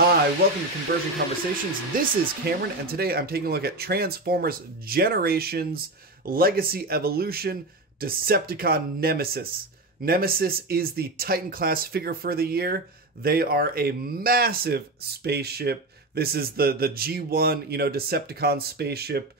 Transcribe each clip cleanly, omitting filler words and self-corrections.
Hi, welcome to Conversion Conversations. This is Cameron, and today I'm taking a look at Transformers Generations Legacy Evolution Decepticon Nemesis. Nemesis is the Titan Class figure for the year. They are a massive spaceship. This is the G1, Decepticon spaceship.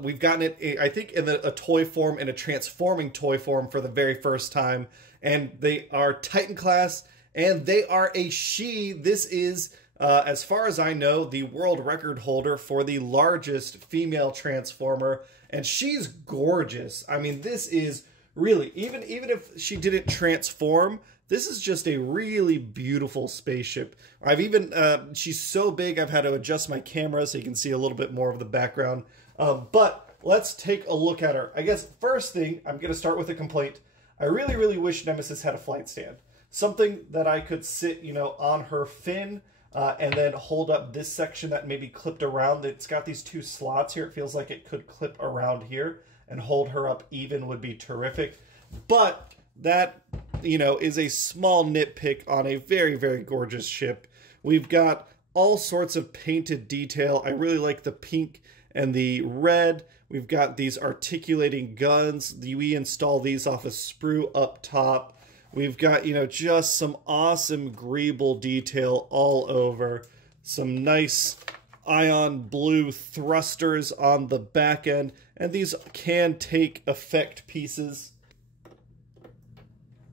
We've gotten it, I think, in a toy form, in a transforming toy form for the very first time. And they are Titan Class, and they are a she. This is, as far as I know, the world record holder for the largest female Transformer. And she's gorgeous. I mean, this is really, even if she didn't transform, this is just a really beautiful spaceship. I've even, she's so big, I've had to adjust my camera so you can see a little bit more of the background. But let's take a look at her. I guess first thing, I'm going to start with a complaint. I really wish Nemesis had a flight stand. Something that I could sit, on her fin and then hold up this section that maybe clipped around. It's got these two slots here. It feels like it could clip around here and hold her up even would be terrific. But that, is a small nitpick on a very gorgeous ship. We've got all sorts of painted detail. I really like the pink and the red. We've got these articulating guns. We install these off a sprue up top. We've got, just some awesome greeble detail all over. Some nice ion blue thrusters on the back end. And these can take effect pieces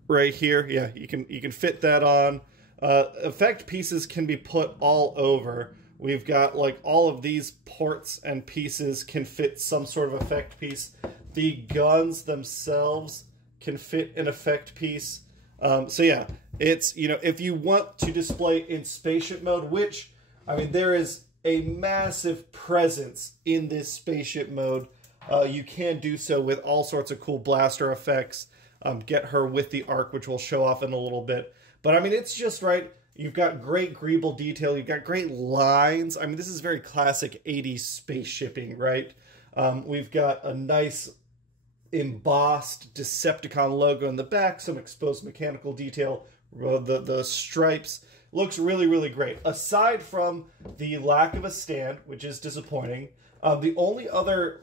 right here. Yeah, you can fit that on. Effect pieces can be put all over. We've got like all of these ports and pieces can fit some sort of effect piece. The guns themselves can fit an effect piece. So yeah, it's, if you want to display in spaceship mode, which, I mean, there is a massive presence in this spaceship mode. You can do so with all sorts of cool blaster effects. Get her with the Ark, which we'll show off in a little bit. But I mean, it's just right. You've got great greeble detail. You've got great lines. I mean, this is very classic 80s spaceshipping, right? We've got a nice embossed Decepticon logo in the back, some exposed mechanical detail. The stripes looks really great. Aside from the lack of a stand, which is disappointing, the only other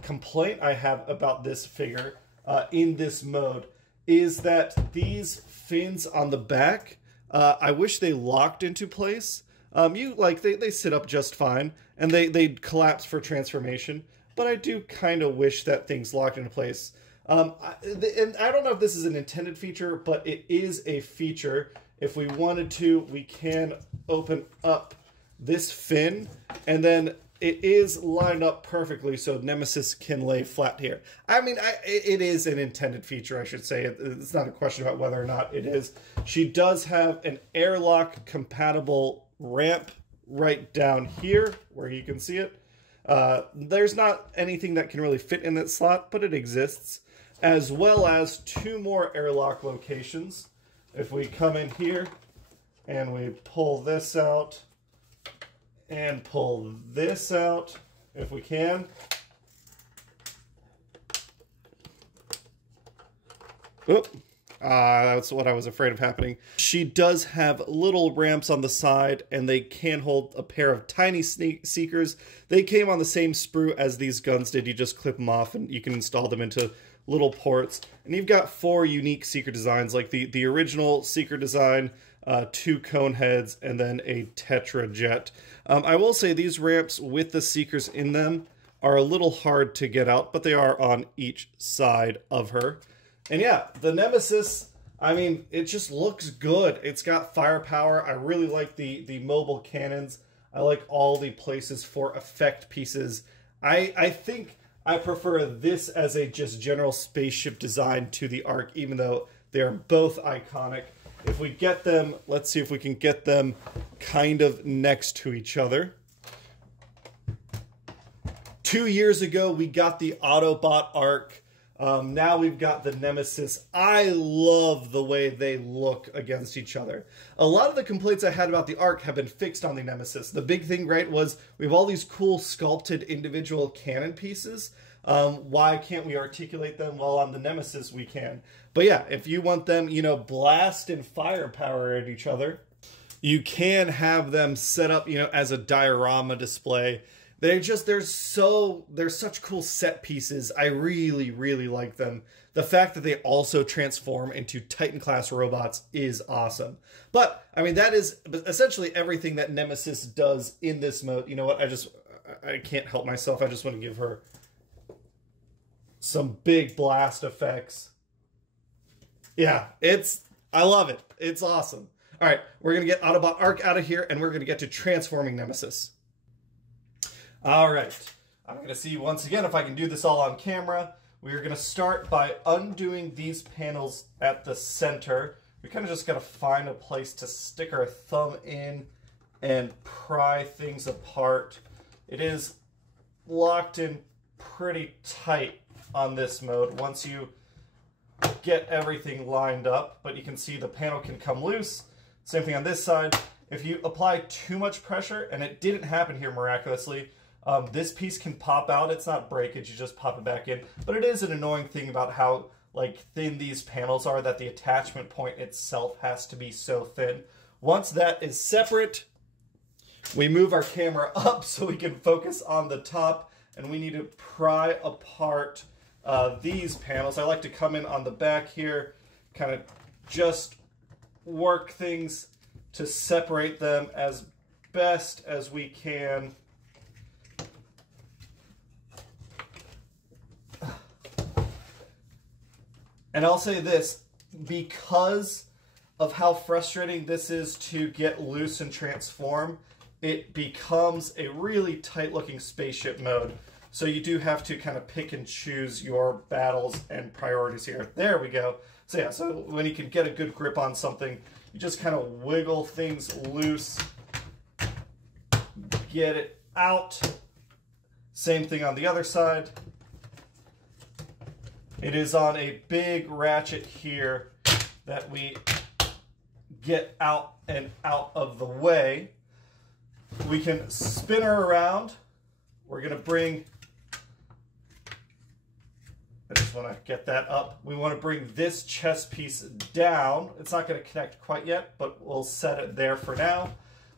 complaint I have about this figure in this mode is that these fins on the back, I wish they locked into place. They sit up just fine, and they collapse for transformation. But I do kind of wish that things locked into place. And I don't know if this is an intended feature, but it is a feature. If we wanted to, we can open up this fin, and then it is lined up perfectly so Nemesis can lay flat here. I mean, it is an intended feature, I should say. It's not a question about whether or not it is. She does have an airlock compatible ramp right down here where you can see it. There's not anything that can really fit in that slot, but it exists, as well as two more airlock locations. If we come in here and we pull this out and pull this out, if we can. Oop. That's what I was afraid of happening. She does have little ramps on the side, and they can hold a pair of tiny seekers. They came on the same sprue as these guns did. You just clip them off, and you can install them into little ports. And you've got four unique seeker designs, like the original seeker design, two cone heads, and then a tetra jet. I will say these ramps with the seekers in them are a little hard to get out, but they are on each side of her. And yeah, the Nemesis, I mean, it just looks good. It's got firepower. I really like the mobile cannons. I like all the places for effect pieces. I think I prefer this as a just general spaceship design to the Ark, even though they are both iconic. If we get them, let's see if we can get them kind of next to each other. 2 years ago, we got the Autobot Ark. Now we've got the Nemesis. I love the way they look against each other. A lot of the complaints I had about the Ark have been fixed on the Nemesis. The big thing, right, was we have all these cool sculpted individual cannon pieces. Why can't we articulate them? Well, on the Nemesis we can. But yeah, if you want them, blasting firepower at each other, You can have them set up, you know, as a diorama display. They're such cool set pieces. I really, really like them. The fact that they also transform into Titan class robots is awesome. But, I mean, that is essentially everything that Nemesis does in this mode. You know what? I can't help myself. I just want to give her some big blast effects. Yeah, I love it. It's awesome. All right, we're going to get Autobot Ark out of here, and we're going to get to transforming Nemesis. All right, I'm going to see once again if I can do this all on camera. We're going to start by undoing these panels at the center. We kind of just got to find a place to stick our thumb in and pry things apart. It is locked in pretty tight on this mode once you get everything lined up, but you can see the panel can come loose. Same thing on this side. If you apply too much pressure, and it didn't happen here miraculously, this piece can pop out. It's not breakage, you just pop it back in. But it is an annoying thing about how thin these panels are, that the attachment point itself has to be so thin. Once that is separate, we move our camera up so we can focus on the top, and we need to pry apart these panels. I like to come in on the back here, kind of just work things to separate them as best as we can. And I'll say this, because of how frustrating this is to get loose and transform, it becomes a really tight-looking spaceship mode. So you do have to kind of pick and choose your battles and priorities here. There we go. So yeah, so when you can get a good grip on something, you just kind of wiggle things loose, get it out. Same thing on the other side. It is on a big ratchet here that we get out and out of the way. We can spin her around. We're going to bring, I just want to get that up. We want to bring this chest piece down. It's not going to connect quite yet, but we'll set it there for now.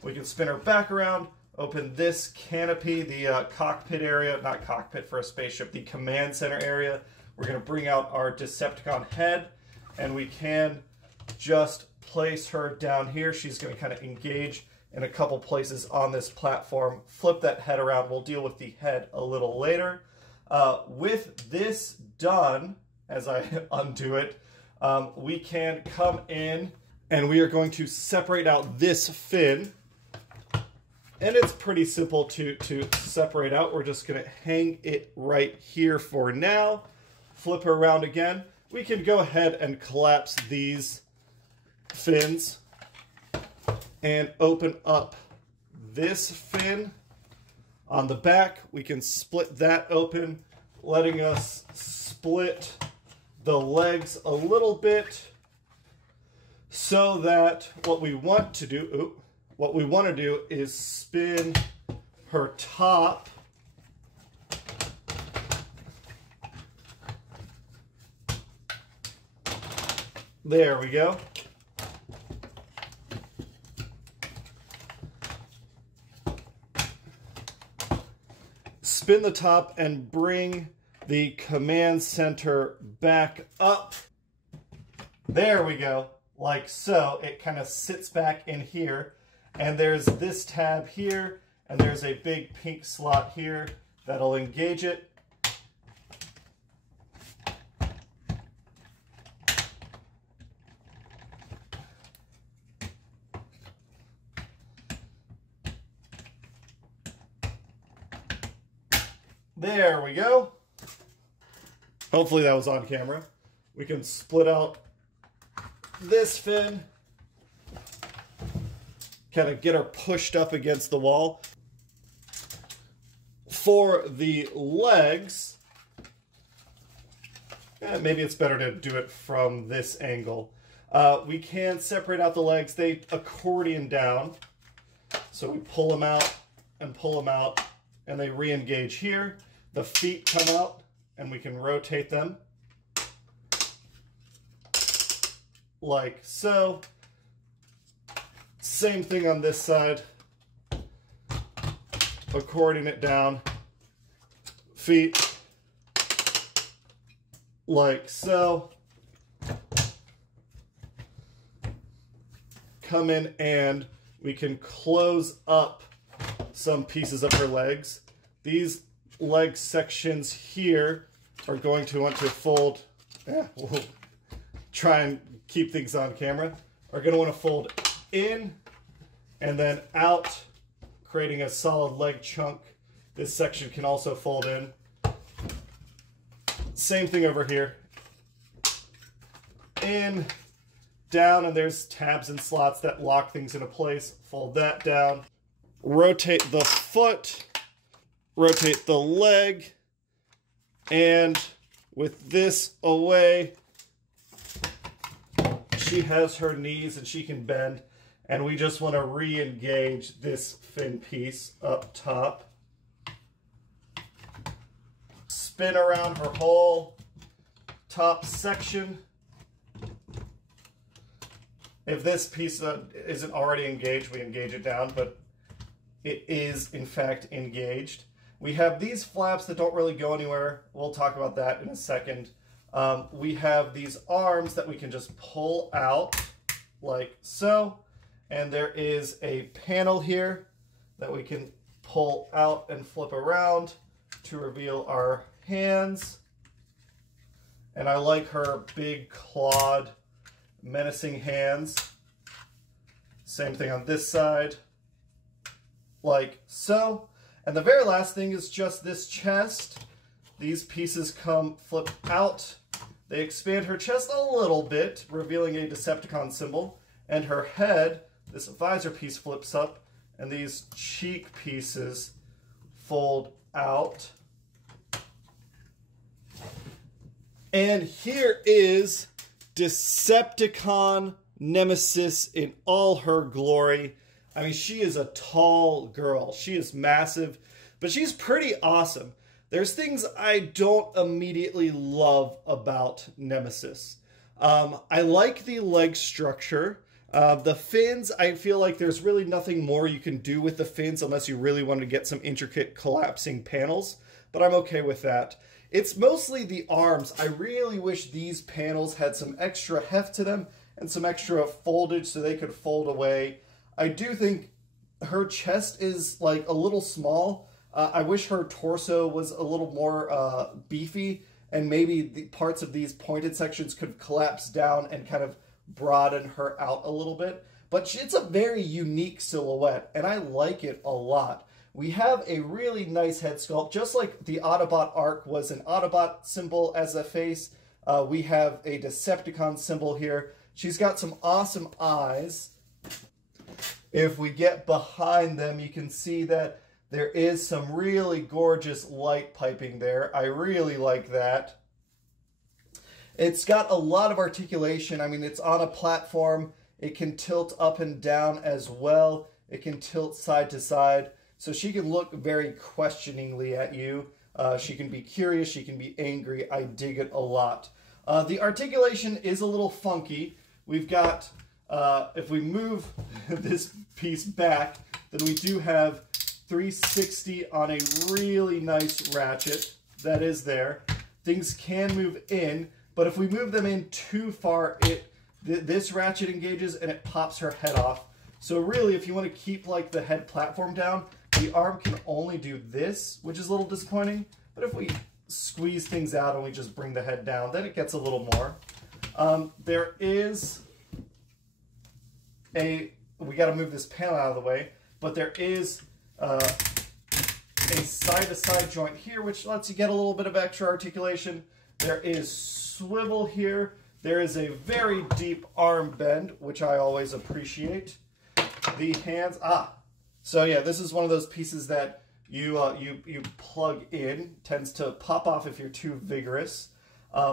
We can spin her back around, open this canopy, the cockpit area, not cockpit for a spaceship, the command center area. We're going to bring out our Decepticon head, and we can just place her down here. She's going to kind of engage in a couple places on this platform. Flip that head around. We'll deal with the head a little later. With this done, as I undo it, we can come in and we are going to separate out this fin. And it's pretty simple to separate out. We're just going to hang it right here for now. Flip her around again. We can go ahead and collapse these fins and open up this fin on the back. We can split that open, letting us split the legs a little bit so that what we want to do, is spin her top there we go. Spin the top and bring the command center back up. There we go, like so. It kind of sits back in here, and there's this tab here, and there's a big pink slot here that'll engage it. There we go. Hopefully that was on camera. We can split out this fin, kind of get her pushed up against the wall. For the legs, maybe it's better to do it from this angle. We can separate out the legs. They accordion down. So we pull them out and pull them out, and they re-engage here. The feet come out, and we can rotate them like so. Same thing on this side. According it down. Feet. Like so. Come in and we can close up some pieces of her legs. These leg sections here are going to want to fold. We'll try and keep things on camera. Are going to want to fold in and then out, creating a solid leg chunk. This section can also fold in. Same thing over here. In, down, and there's tabs and slots that lock things into place. Fold that down. Rotate the foot. Rotate the leg. And with this away, she has her knees and she can bend. And we just want to re-engage this fin piece up top. Spin around her whole top section. If this piece isn't already engaged, we engage it down, but it is in fact engaged. We have these flaps that don't really go anywhere. We'll talk about that in a second. We have these arms that we can just pull out like so. And there is a panel here that we can pull out and flip around to reveal our hands. And I like her big clawed, menacing hands. Same thing on this side, like so. And the very last thing is just this chest. These pieces come flip out. They expand her chest a little bit, revealing a Decepticon symbol. And her head, this visor piece flips up, and these cheek pieces fold out. And here is Decepticon Nemesis in all her glory. I mean, she is a tall girl. She is massive, but she's pretty awesome. There's things I don't immediately love about Nemesis. I like the leg structure. The fins, I feel like there's really nothing more you can do with the fins unless you really want to get some intricate collapsing panels, but I'm okay with that. It's mostly the arms. I really wish these panels had some extra heft to them and some extra foldage so they could fold away. I do think her chest is like a little small. I wish her torso was a little more beefy, and maybe the parts of these pointed sections could collapse down and kind of broaden her out a little bit. But it's a very unique silhouette, and I like it a lot. We have a really nice head sculpt, just like the Autobot Ark was an Autobot symbol as a face. We have a Decepticon symbol here. She's got some awesome eyes. If we get behind them, you can see that there is some really gorgeous light piping there. I really like that. It's got a lot of articulation. I mean, it's on a platform. It can tilt up and down as well. It can tilt side to side. So she can look very questioningly at you. She can be curious. She can be angry. I dig it a lot. The articulation is a little funky. We've got, if we move this piece back, then we do have 360 on a really nice ratchet that is there. Things can move in, but if we move them in too far, this ratchet engages and it pops her head off. So really, if you want to keep like the head platform down, the arm can only do this, which is a little disappointing. But if we squeeze things out and we just bring the head down, then it gets a little more. There is we got to move this panel out of the way, but there is a side-to-side joint here, which lets you get a little bit of extra articulation. There is swivel here. There is a very deep arm bend, which I always appreciate. The hands, so yeah, this is one of those pieces that you plug in. Tends to pop off if you're too vigorous.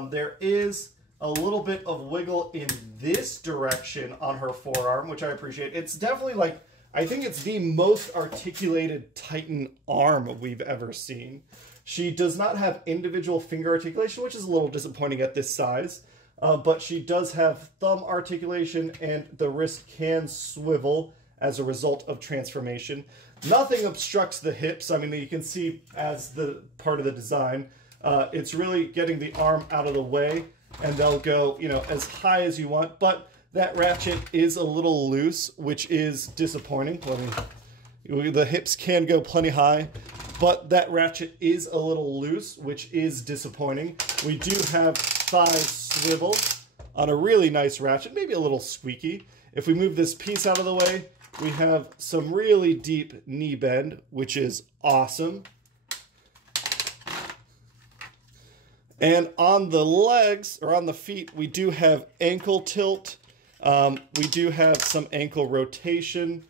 There is a little bit of wiggle in this direction on her forearm, which I appreciate. It's definitely like, I think it's the most articulated Titan arm we've ever seen. She does not have individual finger articulation, which is a little disappointing at this size, but she does have thumb articulation, and the wrist can swivel as a result of transformation. Nothing obstructs the hips. I mean, you can see as the part of the design, it's really getting the arm out of the way, and they'll go, you know, as high as you want. But that ratchet is a little loose, which is disappointing. The hips can go plenty high, but that ratchet is a little loose, which is disappointing. We do have thigh swivel on a really nice ratchet, maybe a little squeaky. If we move this piece out of the way, we have some really deep knee bend, which is awesome. And on the legs, or on the feet, we do have ankle tilt. We do have some ankle rotation.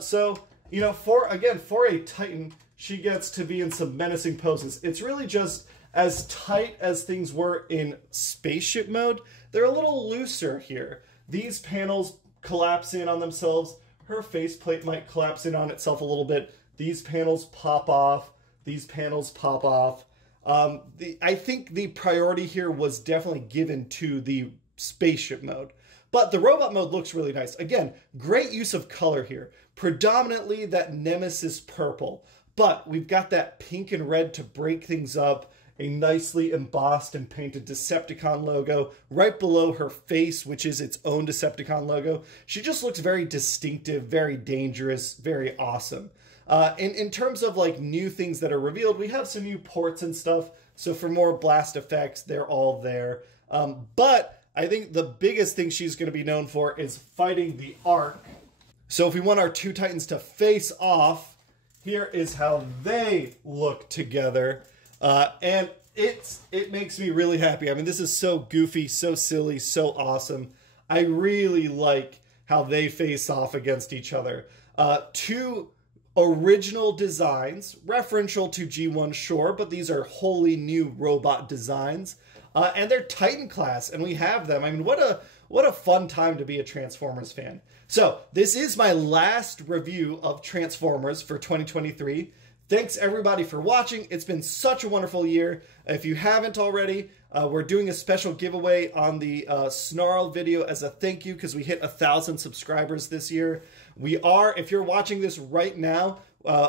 So, you know, for a Titan, she gets to be in some menacing poses. It's really just as tight as things were in spaceship mode. They're a little looser here. These panels collapse in on themselves. Her faceplate might collapse in on itself a little bit. These panels pop off. These panels pop off. I think the priority here was definitely given to the spaceship mode. But the robot mode looks really nice. Again, great use of color here. Predominantly that Nemesis purple. But we've got that pink and red to break things up. A nicely embossed and painted Decepticon logo right below her face, which is its own Decepticon logo. She just looks very distinctive, very dangerous, very awesome. In terms of like new things that are revealed, we have some new ports and stuff. So for more blast effects, they're all there. But I think the biggest thing she's going to be known for is fighting the Ark. So if we want our two Titans to face off, here is how they look together. And it makes me really happy. I mean, this is so goofy, so silly, so awesome. I really like how they face off against each other. Two original designs, referential to G1, sure, but these are wholly new robot designs. And they're Titan class, and we have them. I mean, what a fun time to be a Transformers fan. So, this is my last review of Transformers for 2023. Thanks everybody for watching. It's been such a wonderful year. If you haven't already, we're doing a special giveaway on the Snarl video as a thank you because we hit 1,000 subscribers this year. We are, if you're watching this right now,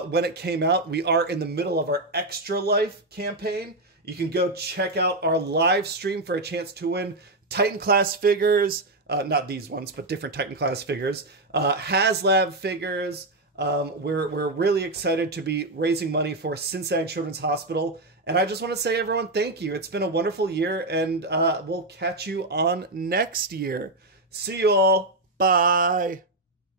when it came out, we are in the middle of our Extra Life campaign. You can go check out our live stream for a chance to win Titan Class figures, not these ones, but different Titan Class figures, HasLab figures. We're really excited to be raising money for Cincinnati Children's Hospital. And I just want to say, everyone, thank you. It's been a wonderful year, and we'll catch you on next year. See you all. Bye.